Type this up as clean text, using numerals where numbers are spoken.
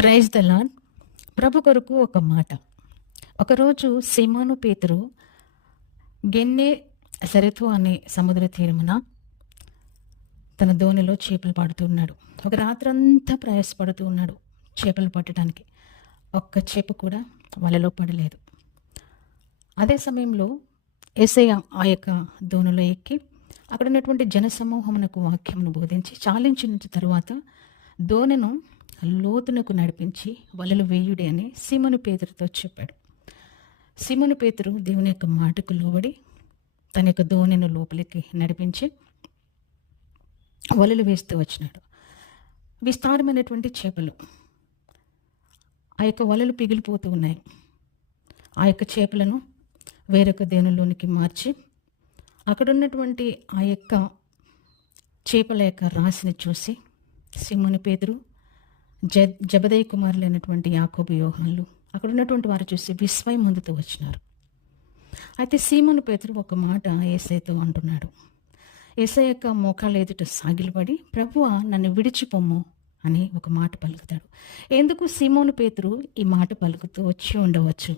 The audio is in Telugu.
Praise the lord. ప్రభు కొరకు ఒక మాట. ఒకరోజు సీమోను పేతురు గెన్నే సరెతు అనే సముద్ర తీరమున తన దోణిలో చేపలు పడుతూ ఉన్నాడు. ఒక రాత్రంతా ప్రయాసపడుతూ ఉన్నాడు చేపలు పట్టడానికి. ఒక్క చేప కూడా వలలో పడలేదు. అదే సమయంలో యేసయ్య ఆ యొక్క దోణిలో ఎక్కి అక్కడ ఉన్నటువంటి జనసమూహమునకు వాక్యమును బోధించి చాలించిన తరువాత దోణెను లోతునకు నడిపించి వలలు వేయుడి అని సీమోను పేతురుతో చెప్పాడు. సీమోను పేతురు దేవుని యొక్క మాటకు లోబడి తన యొక్క దోణెను లోపలికి నడిపించి వలలు వేస్తూ వచ్చినాడు. విస్తారమైనటువంటి చేపలు, ఆ యొక్క వలలు పిగిలిపోతూ ఉన్నాయి. ఆ యొక్క చేపలను వేరొక దేవునిలోనికి మార్చి అక్కడ ఉన్నటువంటి ఆ యొక్క చేపల యొక్క రాశిని చూసి సీమోను పేతురు, జబదయి కుమారులైనటువంటి యాకోబు, యోహాన్లు అక్కడ ఉన్నటువంటి వారు చూసి విస్మయం పొందుతూ వచ్చినారు. అయితే సీమోను పేతురు ఒక మాట యేసయ్యతో అంటున్నాడు. యేసయ్య యొక్క మోకాళ్ళ ఎదుట సాగిలపడి, ప్రభువా నన్ను విడిచిపోమ్ము అని ఒక మాట పలుకుతాడు. ఎందుకు సీమోను పేతురు ఈ మాట పలుకుతూ వచ్చి ఉండవచ్చు?